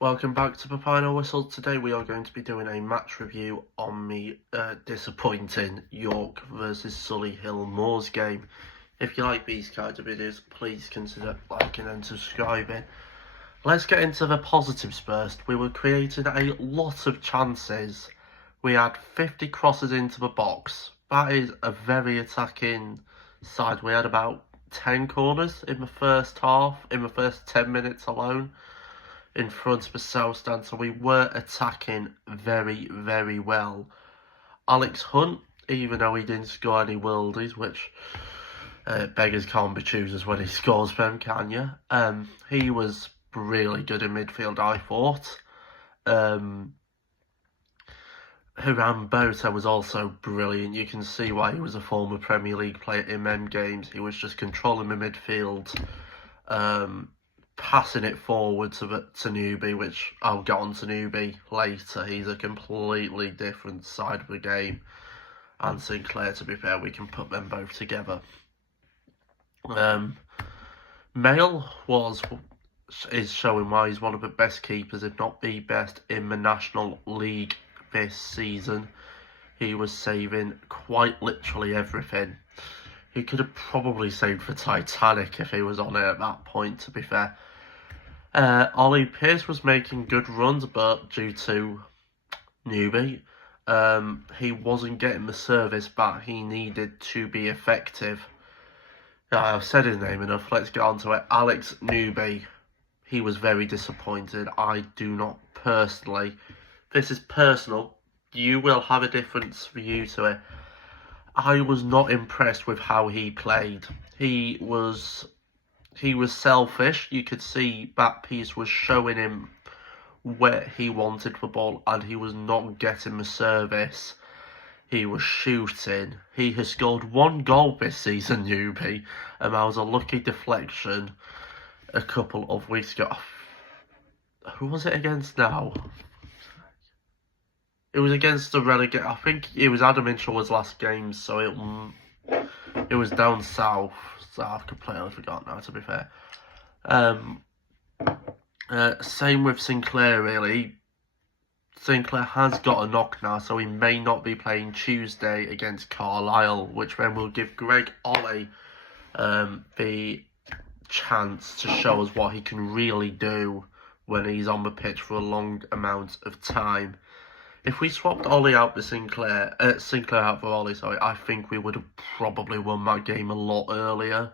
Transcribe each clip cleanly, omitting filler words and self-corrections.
Welcome back to Papino Whistle. Today we are going to be doing a match review on the disappointing York versus Solihull Moors game. If you like these kinds of videos, please consider liking and subscribing. Let's get into the positives first. We were creating a lot of chances. We had 50 crosses into the box. That is a very attacking side. We had about 10 corners in the first half, in the first 10 minutes alone, in front of the south stand, so we were attacking very, very well. Alex Hunt, even though he didn't score any worldies, which beggars can't be choosers when he scores them, can you? He was really good in midfield, I thought. Hiram Bota was also brilliant. You can see why he was a former Premier League player in them games. He was just controlling the midfield, passing it forward to Newby, which I'll get on to Newby later. He's a completely different side of the game. And Sinclair, to be fair, we can put them both together. Mail is showing why he's one of the best keepers, if not the best, in the National League this season. He was saving quite literally everything. He could have probably saved the Titanic if he was on it at that point, to be fair. Ollie Pearce was making good runs, but due to Newby, he wasn't getting the service back he needed to be effective. I've said his name enough, let's get on to it. Alex Newby, he was very disappointed. I do not personally, this is personal, you will have a different view to it. I was not impressed with how he played. He was selfish. You could see that piece was showing him where he wanted the ball, and he was not getting the service. He was shooting. He has scored one goal this season, Newby, and that was a lucky deflection a couple of weeks ago. Who was it against now? It was against the relegate. I think it was Adam Inshaw's last game, so it was down south. So I've completely forgotten now, to be fair. Same with Sinclair, really. Sinclair has got a knock now, so he may not be playing Tuesday against Carlisle, which then will give Greg Ollie the chance to show us what he can really do when he's on the pitch for a long amount of time. If we swapped Ollie out for Sinclair out for Ollie, sorry, I think we would have probably won that game a lot earlier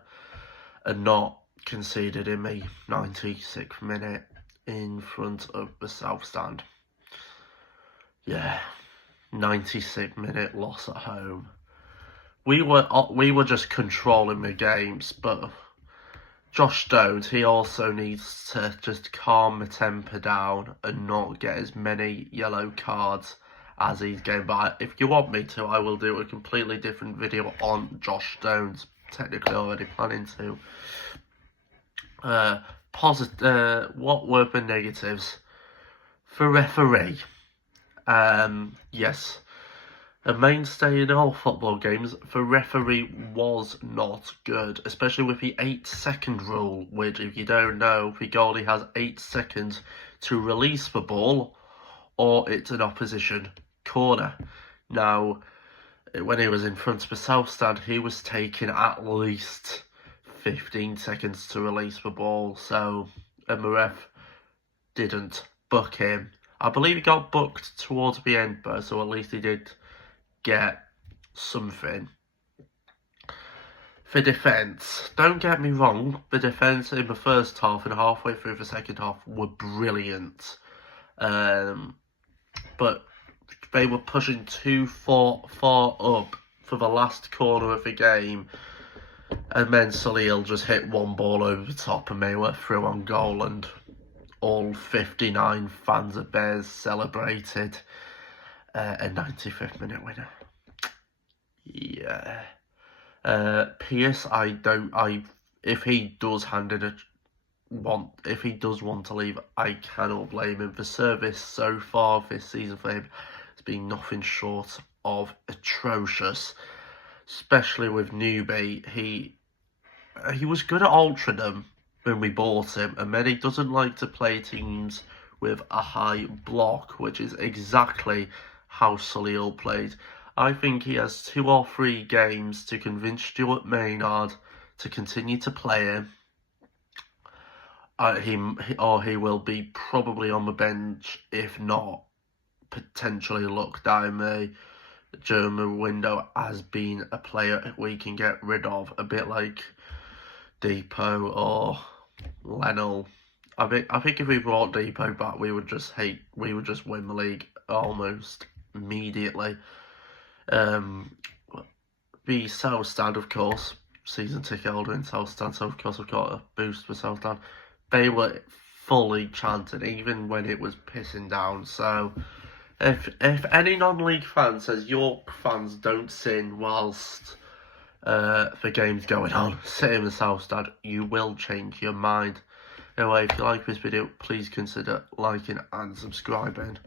and not conceded in the 96th minute in front of the south stand. Yeah, 96th minute loss at home. We were just controlling the games, but Josh Stones, he also needs to just calm the temper down and not get as many yellow cards as he's getting. But if you want me to, I will do a completely different video on Josh Stones. Technically already planning to. What were the negatives? For referee, yes, a mainstay in all football games, the referee was not good, especially with the 8-second rule, which, if you don't know, the goalie has 8 seconds to release the ball, or it's an opposition corner. Now, when he was in front of the south stand, he was taking at least 15 seconds to release the ball, so the ref didn't book him. I believe he got booked towards the end, but so at least he did get something. For defence, don't get me wrong, the defence in the first half and halfway through the second half were brilliant. But they were pushing too far up for the last corner of the game, and then Solihull just hit one ball over the top and they were through on goal, and all 59 fans of Bears celebrated a 95th minute winner. Yeah. Pearce, if he does want to leave, I cannot blame him. The service so far this season for him has been nothing short of atrocious, especially with Newby. He was good at Altrincham when we bought him, and then he doesn't like to play teams with a high block, which is exactly how Solihull played. I think he has 2 or 3 games to convince Stuart Maynard to continue to play him. He will be probably on the bench, if not potentially looked at in the German window as being a player we can get rid of, a bit like Depot or Lennell. I think if we brought Depot back, we would just win the league almost immediately. The South Stand, of course, season ticket holder in South Stand, so of course I've got a boost for South Stand. They were fully chanted, even when it was pissing down. So if any non-league fan says York fans don't sin whilst the game's going on, sit in the South Stand, you will change your mind. Anyway, if you like this video, please consider liking and subscribing.